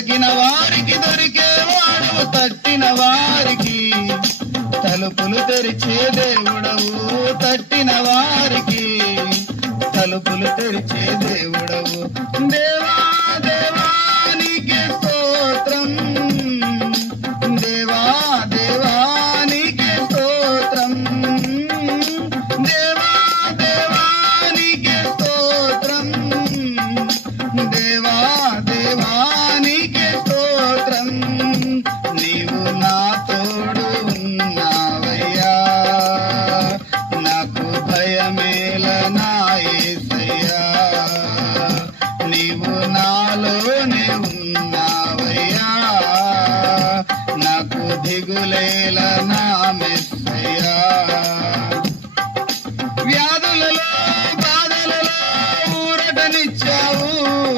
వెదకిన వారికి దొరికేవాడు, తట్టిన వారికి తలుపులు తెరిచే దేవుడవు, తట్టిన వారికి తలుపులు తెరిచే దేవుడవు. దేవా దేవా నీకే స్తోత్రం, దేవా దేవా నీకే స్తోత్రం, దేవా దేవా నీకే స్తోత్రం, దేవా దేవా నీకే స్తోత్రం. నీవు నా తోడు ఉన్నావయ్యా, నాకు భయమేల నా యేసయ్యా, నీవు నాలోనే ఉన్నావయ్యా, నాకు దిగులేల నా